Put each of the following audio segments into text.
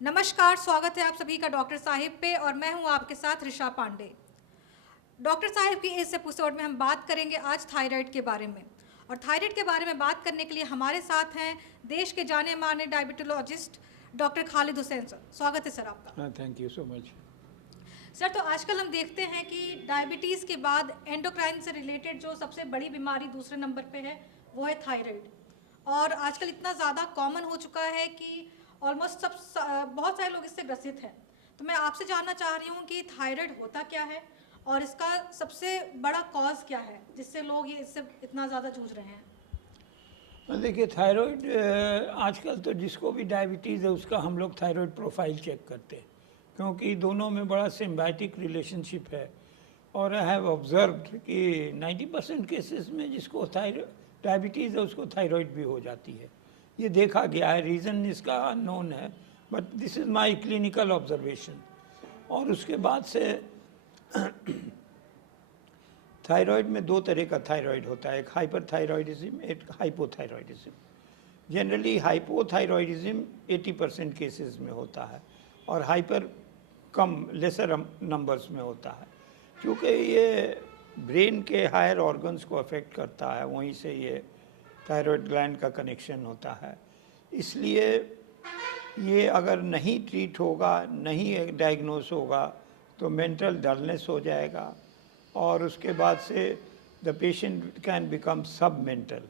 नमस्कार, स्वागत है आप सभी का डॉक्टर साहिब पे और मैं हूं आपके साथ ऋषा पांडे। डॉक्टर साहिब की इस एपिसोड में हम बात करेंगे आज थायराइड के बारे में। और थायराइड के बारे में बात करने के लिए हमारे साथ हैं देश के जाने माने diabetologist doctor Khalid Hussain sir. स्वागत है सर आपका। Thank you so much. Sir, तो आजकल हम देखते हैं कि डायबिटीज़ के बाद एंडोक्राइन से रिलेटेड जो सबसे बड़ी बीमारी दूसरे नंबर पे है वो है थायराइड। और आजकल इतना ज़्यादा कॉमन हो चुका है कि ऑलमोस्ट बहुत सारे लोग इससे ग्रसित हैं। तो मैं आपसे जानना चाह रही हूँ कि थायराइड होता क्या है और इसका सबसे बड़ा कॉज क्या है जिससे लोग ये इससे इतना ज़्यादा जूझ रहे हैं। देखिए, थायराइड आजकल तो जिसको भी डायबिटीज़ है उसका हम लोग थायराइड प्रोफाइल चेक करते हैं, क्योंकि दोनों में बड़ा सिम्बायोटिक रिलेशनशिप है। और आई हैव ऑब्जर्व्ड कि 90% केसेस में जिसको डायबिटीज़ है उसको थायराइड भी हो जाती है। ये देखा गया है, रीज़न इसका अननोन है, but this is my clinical observation. और उसके बाद से थायराइड में दो तरह का थायराइड होता है, एक हाइपरथायराइडिज्म, एक हाइपोथायराइडिज्म। जनरली हाइपोथायराइडिज्म 80% केसेस में होता है और हाइपर कम लेसर नंबर्स में होता है, क्योंकि ये ब्रेन के हायर ऑर्गन्स को अफेक्ट करता है, वहीं से ये थायराइड ग्लैंड का कनेक्शन होता है। इसलिए ये अगर नहीं ट्रीट होगा, नहीं डायग्नोस होगा, तो मेंटल डलनेस हो जाएगा और उसके बाद से द पेशेंट कैन बिकम सब मेंटल।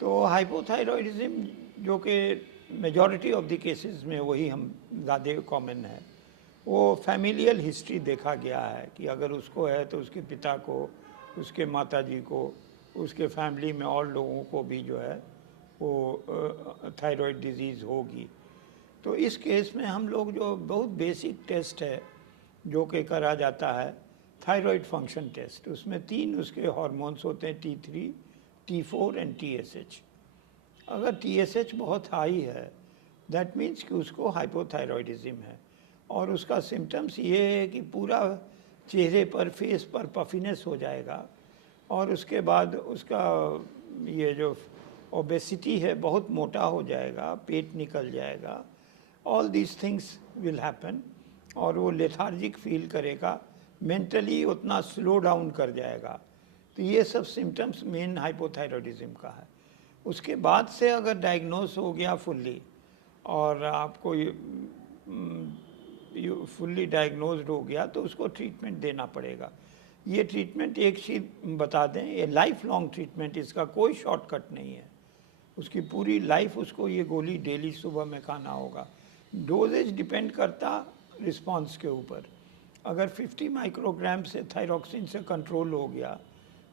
तो हाइपोथायराइडिज्म, जो कि मेजॉरिटी ऑफ द केसेस में वही हम ज़्यादा कॉमन है, वो फैमिलियल हिस्ट्री देखा गया है कि अगर उसको है तो उसके पिता को, उसके माताजी को, उसके फैमिली में और लोगों को भी जो है वो थायराइड डिजीज़ होगी। तो इस केस में हम लोग जो बहुत बेसिक टेस्ट है जो कि करा जाता है, थायराइड फंक्शन टेस्ट, उसमें 3 उसके हार्मोन्स होते हैं, T3, T4 एंड TSH। अगर TSH बहुत हाई है दैट मीन्स कि उसको हाइपोथायराइडिज्म है। और उसका सिम्टम्स ये है कि पूरा चेहरे पर, फेस पर पफिनेस हो जाएगा और उसके बाद उसका ये जो ओबेसिटी है बहुत मोटा हो जाएगा, पेट निकल जाएगा, all these things will happen. और वो लेथार्जिक फील करेगा, मेंटली उतना स्लो डाउन कर जाएगा। तो ये सब सिम्टम्स मेन हाइपोथायराइडिज्म का है। उसके बाद से अगर डायग्नोस हो गया फुल्ली और आपको फुल्ली डायग्नोज्ड हो गया तो उसको ट्रीटमेंट देना पड़ेगा। ये ट्रीटमेंट एक चीज़ बता दें, ये लाइफ लॉन्ग ट्रीटमेंट, इसका कोई शॉर्टकट नहीं है। उसकी पूरी लाइफ उसको ये गोली डेली सुबह में खाना होगा। डोजेज डिपेंड करता रिस्पांस के ऊपर। अगर 50 माइक्रोग्राम से थायरॉक्सिन से कंट्रोल हो गया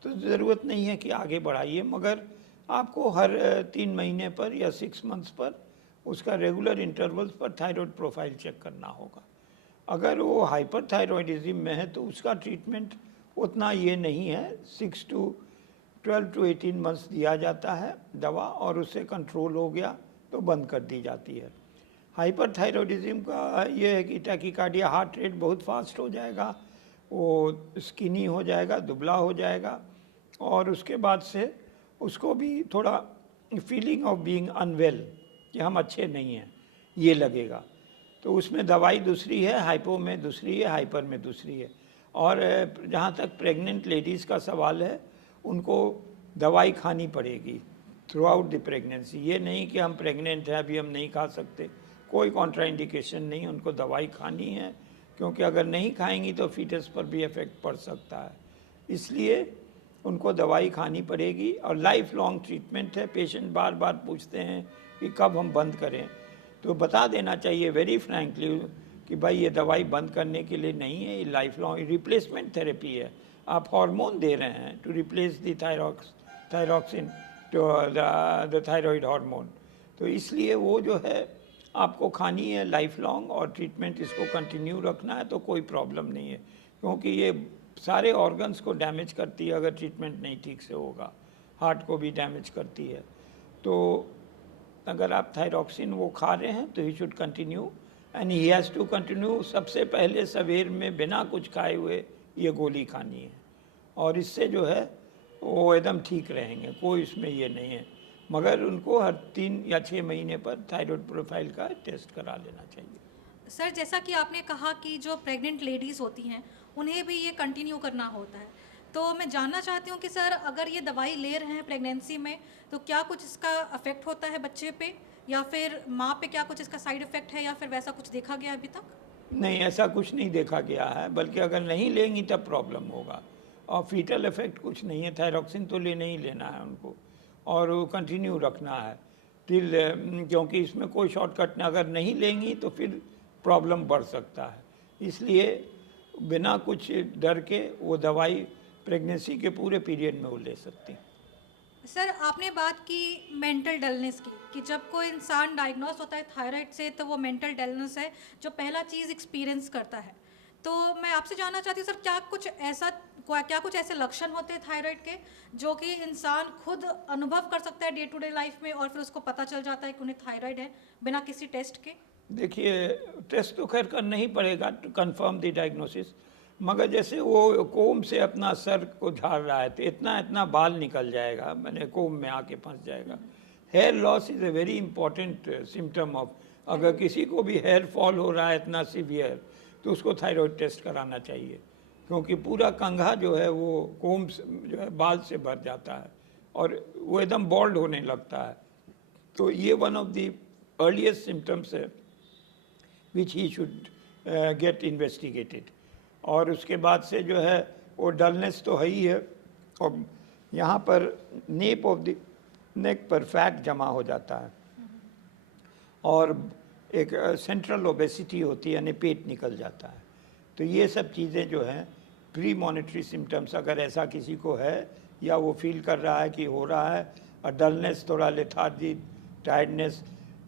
तो ज़रूरत नहीं है कि आगे बढ़ाइए, मगर आपको हर 3 महीने पर या 6 मंथ्स पर उसका रेगुलर इंटरवल्स पर थायराइड प्रोफाइल चेक करना होगा। अगर वो हाइपरथायराइडिज्म में है तो उसका ट्रीटमेंट उतना ये नहीं है, 12 to 18 मंथ्स दिया जाता है दवा, और उससे कंट्रोल हो गया तो बंद कर दी जाती है। हाइपरथायराइडिज्म का ये है कि टैकीकार्डिया, हार्ट रेट बहुत फास्ट हो जाएगा, वो स्किनी हो जाएगा, दुबला हो जाएगा, और उसके बाद से उसको भी थोड़ा फीलिंग ऑफ बीइंग अनवेल, कि हम अच्छे नहीं हैं, ये लगेगा। तो उसमें दवाई दूसरी है, हाइपो में दूसरी है, हाइपर में दूसरी है। और जहाँ तक प्रेग्नेंट लेडीज़ का सवाल है, उनको दवाई खानी पड़ेगी थ्रू आउट द प्रेगनेंसी। ये नहीं कि हम प्रेग्नेंट हैं अभी हम नहीं खा सकते, कोई कॉन्ट्राइंडिकेशन नहीं, उनको दवाई खानी है, क्योंकि अगर नहीं खाएंगी तो फीटस पर भी इफेक्ट पड़ सकता है। इसलिए उनको दवाई खानी पड़ेगी और लाइफ लॉन्ग ट्रीटमेंट है। पेशेंट बार बार पूछते हैं कि कब हम बंद करें, तो बता देना चाहिए वेरी फ्रैंकली कि भाई ये दवाई बंद करने के लिए नहीं है, ये लाइफ लॉन्ग रिप्लेसमेंट थेरेपी है। आप हार्मोन दे रहे हैं to replace the thyroxine to the thyroid hormone. तो इसलिए वो जो है आपको खानी है लाइफ लॉन्ग, और ट्रीटमेंट इसको कंटिन्यू रखना है तो कोई प्रॉब्लम नहीं है, क्योंकि ये सारे ऑर्गन्स को डैमेज करती है अगर ट्रीटमेंट नहीं ठीक से होगा। हार्ट को भी डैमेज करती है। तो अगर आप थायरॉक्सिन वो खा रहे हैं तो he should continue, and he has to continue. सबसे पहले सवेर में बिना कुछ खाए हुए ये गोली खानी है, और इससे जो है वो एकदम ठीक रहेंगे, कोई इसमें ये नहीं है। मगर उनको हर 3 या 6 महीने पर थायराइड प्रोफाइल का टेस्ट करा लेना चाहिए। सर जैसा कि आपने कहा कि जो प्रेग्नेंट लेडीज़ होती हैं उन्हें भी ये कंटिन्यू करना होता है, तो मैं जानना चाहती हूँ कि सर अगर ये दवाई ले रहे हैं प्रेगनेंसी में तो क्या कुछ इसका अफेक्ट होता है बच्चे पे, या फिर माँ पे क्या कुछ इसका साइड इफ़ेक्ट है, या फिर वैसा कुछ देखा गया अभी तक? नहीं, ऐसा कुछ नहीं देखा गया है, बल्कि अगर नहीं लेंगी तब प्रॉब्लम होगा। और फीटल इफेक्ट कुछ नहीं है, थायरॉक्सिन तो लेने ही लेना है उनको और वो कंटिन्यू रखना है टिल, क्योंकि इसमें कोई शॉर्टकट नहीं, अगर नहीं लेंगी तो फिर प्रॉब्लम बढ़ सकता है। इसलिए बिना कुछ डर के वो दवाई प्रेगनेंसी के पूरे पीरियड में वो ले सकती हैं। सर आपने बात की मेंटल डलनेस की, कि जब कोई इंसान डायग्नोस होता है थायराइड से तो वो मेंटल डलनेस है जो पहला चीज़ एक्सपीरियंस करता है। तो मैं आपसे जानना चाहती हूँ सर, क्या कुछ ऐसे लक्षण होते हैं थायराइड के जो कि इंसान खुद अनुभव कर सकता है डे टू डे लाइफ में, और फिर उसको पता चल जाता है कि उन्हें थायराइड है बिना किसी टेस्ट के? देखिए, टेस्ट तो खैर करना ही पड़ेगा टू कंफर्म द डायग्नोसिस, मगर जैसे वो कोम से अपना सर को झाड़ रहा है तो इतना इतना बाल निकल जाएगा, मैंने कोम में आके फंस जाएगा। Hair loss is a very important symptom of, अगर किसी को भी हेयर फॉल हो रहा है इतना सीवियर तो उसको थायराइड टेस्ट कराना चाहिए, क्योंकि पूरा कंघा जो है वो कोम जो है बाल से भर जाता है और वो एकदम बॉल्ड होने लगता है। तो ये one of the earliest symptoms है विच ही शुड गेट इन्वेस्टिगेटेड। और उसके बाद से जो है वो डलनेस तो है ही है, और यहाँ पर नेप ऑफ द नेक पर फैट जमा हो जाता है और एक सेंट्रल ओबेसिटी होती है, यानी पेट निकल जाता है। तो ये सब चीज़ें जो हैं प्री मॉनिटरी सिम्टम्स, अगर ऐसा किसी को है या वो फील कर रहा है कि हो रहा है, और डलनेस, थोड़ा lethargy, tiredness,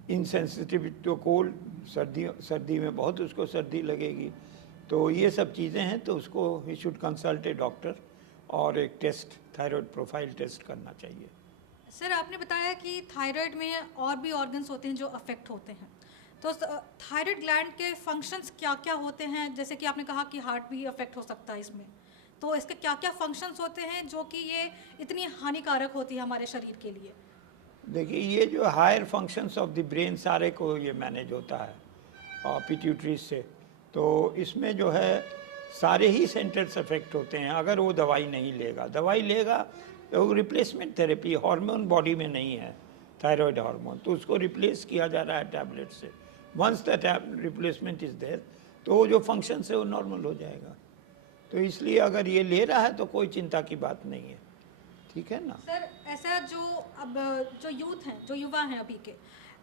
insensitivity to cold, सर्दी में बहुत उसको सर्दी लगेगी, तो ये सब चीज़ें हैं, तो उसको he should consult A doctor और एक टेस्ट, थायराइड प्रोफाइल टेस्ट करना चाहिए। सर आपने बताया कि थायराइड में और भी ऑर्गन्स होते हैं जो अफेक्ट होते हैं, तो थायराइड ग्लैंड के फंक्शंस क्या क्या होते हैं? जैसे कि आपने कहा कि हार्ट भी अफेक्ट हो सकता है इसमें, तो इसके क्या क्या फंक्शंस होते हैं जो कि ये इतनी हानिकारक होती है हमारे शरीर के लिए? देखिए, ये जो higher functions of the brain सारे को ये मैनेज होता है और पिट्यूटरी से, तो इसमें जो है सारे ही सेंटर्स अफेक्ट होते हैं। अगर वो दवाई नहीं लेगा, दवाई लेगा तो रिप्लेसमेंट थेरेपी, हार्मोन बॉडी में नहीं है थायराइड हार्मोन, तो उसको रिप्लेस किया जा रहा है टैबलेट से। Once the replacement is there तो वो जो फंक्शन है वो नॉर्मल हो जाएगा। तो इसलिए अगर ये ले रहा है तो कोई चिंता की बात नहीं है, ठीक है ना। सर ऐसा जो यूथ हैं, जो युवा हैं अभी के,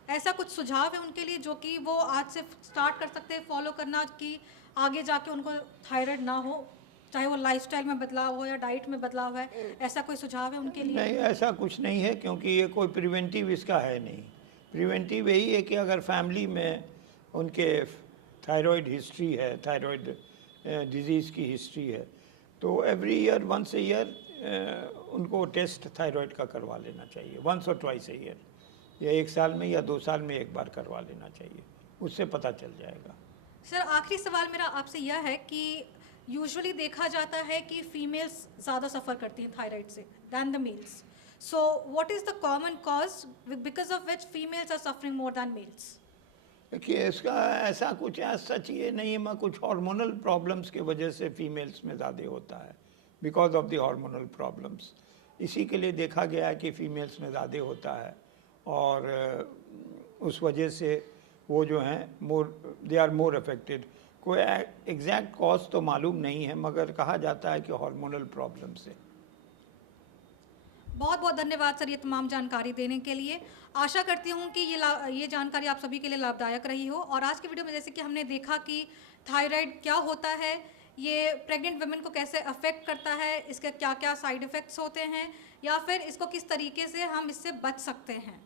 ऐसा कुछ सुझाव है उनके लिए जो कि वो आज से स्टार्ट कर सकते हैं फॉलो करना, कि आगे जाके उनको थायराइड ना हो, चाहे वो लाइफस्टाइल में बदलाव हो या डाइट में बदलाव है, ऐसा कोई सुझाव है उनके लिए? नहीं, ऐसा कुछ नहीं है, क्योंकि ये कोई प्रिवेंटिव इसका है नहीं। प्रिवेंटिव यही है कि अगर फैमिली में उनके थायराइड हिस्ट्री है, थायराइड डिजीज़ की हिस्ट्री है, तो every year, once a year उनको टेस्ट थायराइड का करवा लेना चाहिए, वंस और ट्वाइस ए ईयर, या 1 साल में या 2 साल में एक बार करवा लेना चाहिए, उससे पता चल जाएगा। सर आखिरी सवाल मेरा आपसे यह है कि यूजुअली देखा जाता है कि फीमेल्स ज़्यादा सफ़र करती हैं थायराइड से than the males, so what is the common cause because of which females are suffering more than males? देखिए, इसका ऐसा कुछ सच ये नहीं है, कुछ हार्मोनल प्रॉब्लम्स की वजह से फीमेल्स में ज़्यादा होता है, because of the hormonal problems. इसी के लिए देखा गया है कि फीमेल्स में ज़्यादा होता है, और उस वजह से वो जो हैं दे आर मोर अफेक्टेड। कोई एग्जैक्ट कॉज तो मालूम नहीं है, मगर कहा जाता है कि हार्मोनल प्रॉब्लम से। बहुत बहुत धन्यवाद सर ये तमाम जानकारी देने के लिए। आशा करती हूँ कि ये जानकारी आप सभी के लिए लाभदायक रही हो। और आज की वीडियो में जैसे कि हमने देखा कि थायराइड क्या होता है, ये प्रेग्नेंट वुमेन को कैसे अफेक्ट करता है, इसके क्या क्या साइड इफ़ेक्ट्स होते हैं, या फिर इसको किस तरीके से हम इससे बच सकते हैं।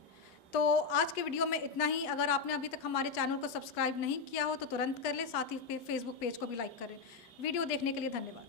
तो आज के वीडियो में इतना ही। अगर आपने अभी तक हमारे चैनल को सब्सक्राइब नहीं किया हो तो तुरंत कर ले, साथ ही फेसबुक पेज को भी लाइक करें। वीडियो देखने के लिए धन्यवाद।